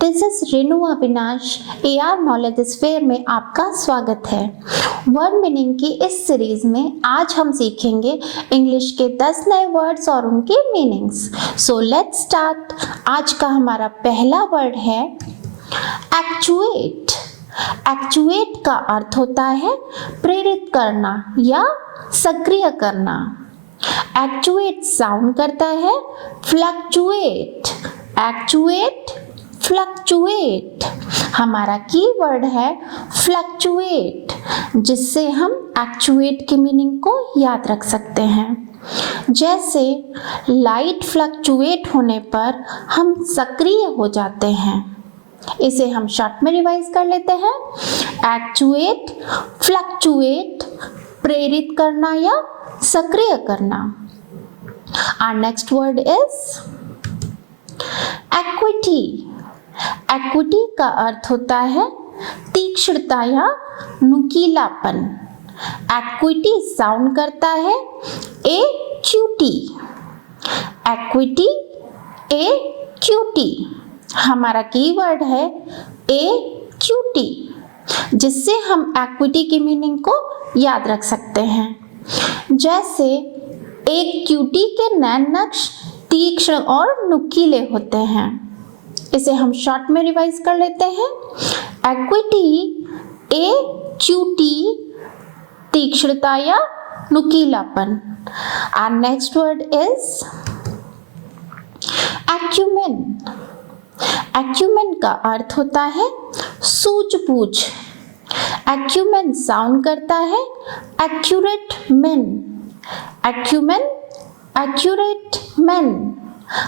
This is Renu Avinash AR knowledge sphere में आपका स्वागत है। वर्ड मीनिंग की इस सीरीज में आज हम सीखेंगे इंग्लिश के 10 नए वर्ड्स और उनके मीनिंग्स। So let's start. आज का हमारा पहला वर्ड है एक्चुएट। एक्चुएट का अर्थ होता है प्रेरित करना या सक्रिय करना। एक्चुएट साउंड करता है फ्लक्चुएट। Actuate, fluctuate. हमारा कीवर्ड है फ्लक्चुएट, जिससे हम एक्चुएट की मीनिंग को याद रख सकते हैं। जैसे लाइट फ्लक्चुएट होने पर हम सक्रिय हो जाते हैं। इसे हम शॉर्ट में रिवाइज कर लेते हैं। एक्चुएट, फ्लक्चुएट, प्रेरित करना या सक्रिय करना। Our next word is equity. Equity का अर्थ होता है तीक्ष्णता या नुकीलापन। Equity साउंड करता है acuity. Equity, acuity. हमारा कीवर्ड है acuity, जिससे हम equity की मीनिंग को याद रख सकते हैं। जैसे एक क्यूटी के नैन नक्श तीक्ष्ण और नुकीले होते हैं। इसे हम शॉर्ट में रिवाइज कर लेते हैं। एक्विटी, ए क्यूटी, तीक्ष्णता या नुकीलापन। Our next word is acumen. Acumen का अर्थ होता है सूझबूझ। एक्यूमेन साउंड करता है accurate man. Acumen, accurate man.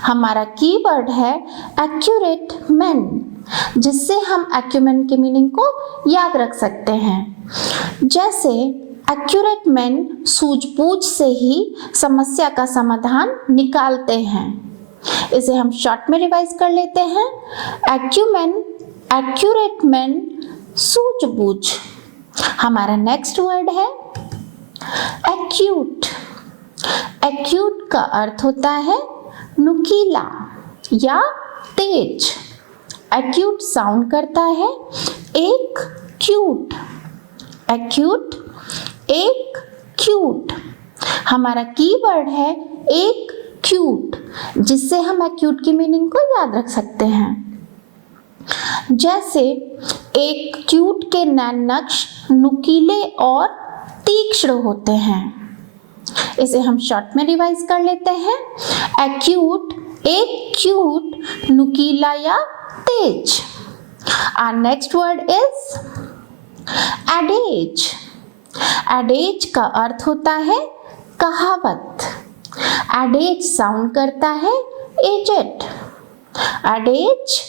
हमारा कीवर्ड है एक्यूरेट मैन, जिससे हम एक्यूमेन की मीनिंग को याद रख सकते हैं। जैसे एक्यूरेट मैन सूझबूझ से ही समस्या का समाधान निकालते हैं। इसे हम शॉर्ट में रिवाइज कर लेते हैं। एक्यूमेन, एक्यूरेट मैन, सूझबूझ। हमारा नेक्स्ट वर्ड है एक्यूट। एक्यूट का अर्थ होता है नुकीला या तेज। एक्यूट साउंड करता है एक क्यूट। एक्यूट, एक क्यूट। हमारा कीवर्ड है एक क्यूट, जिससे हम एक्यूट की मीनिंग को याद रख सकते हैं। जैसे एक क्यूट के नैन नक्श नुकीले और तीक्ष्ण होते हैं। इसे हम शॉर्ट में रिवाइज कर लेते हैं। एक्यूट, एक क्यूट, नुकीला या तेज। Our next word is adages. Adages का अर्थ होता है कहावत। एडेज साउंड करता है एजेड। Adages,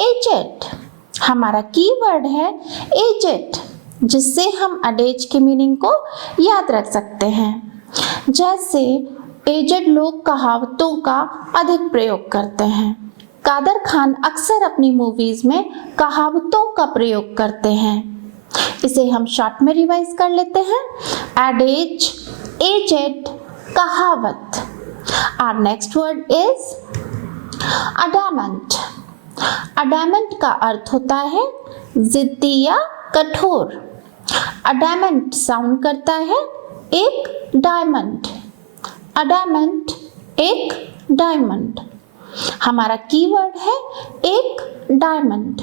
aged. हमारा कीवर्ड है एजेड, जिससे हम एडेज की मीनिंग को याद रख सकते हैं। जैसे एजेड लोग कहावतों का अधिक प्रयोग करते हैं। कादर खान अक्सर अपनी मूवीज में कहावतों का प्रयोग करते हैं। इसे हम शॉर्ट में रिवाइज कर लेते हैं। एडेज, एजेड, कहावत। Our next word is adamant. Adamant का अर्थ होता है जिद्दी या कठोर। अडामेंट साउंड करता है एक डायमंड। अडामेंट, एक डायमंड। हमारा कीवर्ड है एक डायमंड,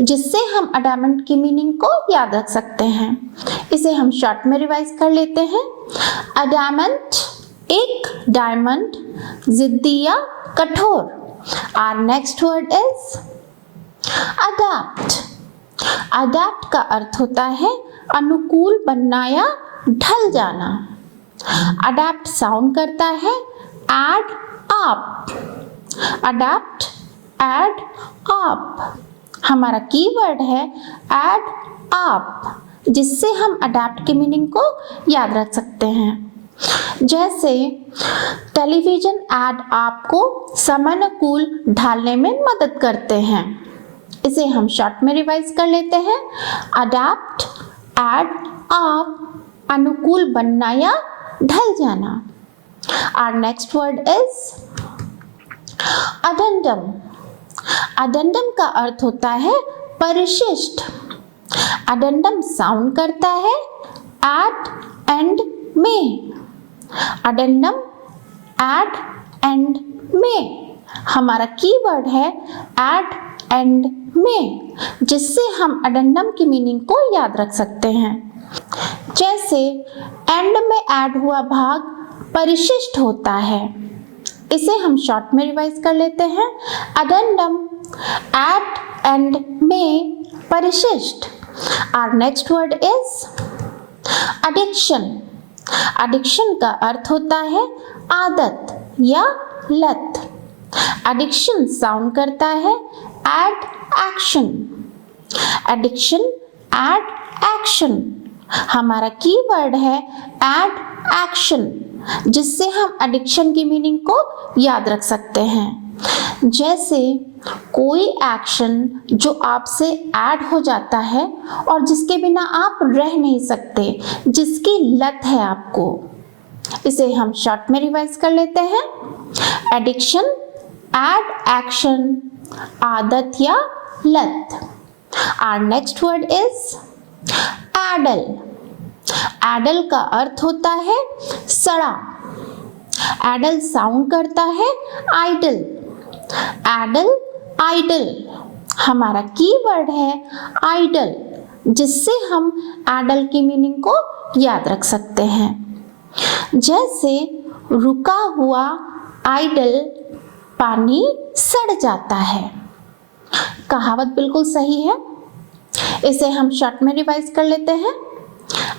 जिससे हम अडामेंट की मीनिंग को याद रख सकते हैं। इसे हम शॉर्ट में रिवाइज कर लेते हैं। अडामेंट, एक डायमंड, जिद्दी या कठोर। Our next word is adapt. Adapt का अर्थ होता है अनुकूल बनना या ढल जाना। Adapt साउंड करता है add up. Adapt, add up. हमारा कीवर्ड है add up, जिससे हम adapt की मीनिंग को याद रख सकते हैं। जैसे टेलीविजन ऐड आपको समयानुकूल ढालने में मदद करते हैं। इसे हम शॉर्ट में रिवाइज कर लेते हैं। अडैप्ट, ऐड, आप, अनुकूल बनना या ढल जाना। Our next word is addendum. Addendum का अर्थ होता है परिशिष्ट। अडेंडम साउंड करता है एट एंड में। अडेंडम एट एंड में, हमारा कीवर्ड है एट एंड में, जिससे हम अडेंडम की मीनिंग को याद रख सकते हैं। जैसे एंड में ऐड हुआ भाग परिशिष्ट होता है, इसे हम शॉर्ट में रिवाइज कर लेते हैं। अडेंडम एट एंड में परिशिष्ट। Our next word is addiction. Addiction का अर्थ होता है आदत या लत। एडिक्शन साउंड करता है add action. Addiction add action, हमारा कीवर्ड है एड एक्शन, जिससे हम एडिक्शन की मीनिंग को याद रख सकते हैं। जैसे कोई एक्शन जो आपसे ऐड हो जाता है और जिसके बिना आप रह नहीं सकते, जिसकी लत है आपको, इसे हम शॉर्ट में रिवाइज कर लेते हैं। एडिक्शन एड एक्शन, आदत या लत। आवर नेक्स्ट वर्ड इज एडल। एडल का अर्थ होता है सड़ा। एडल साउंड करता है आइडल। एडल आइडल, हमारा कीवर्ड है आइडल, जिससे हम एडल की मीनिंग को याद रख सकते हैं। जैसे रुका हुआ आइडल पानी सड़ जाता है। कहावत बिल्कुल सही है, इसे हम शॉर्ट में रिवाइज कर लेते हैं।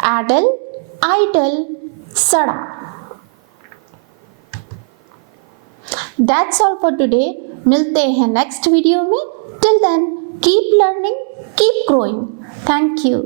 एडल आइडल सड़ा। That's all for today. मिलते हैं नेक्स्ट वीडियो में। Till then keep learning, keep growing. Thank you.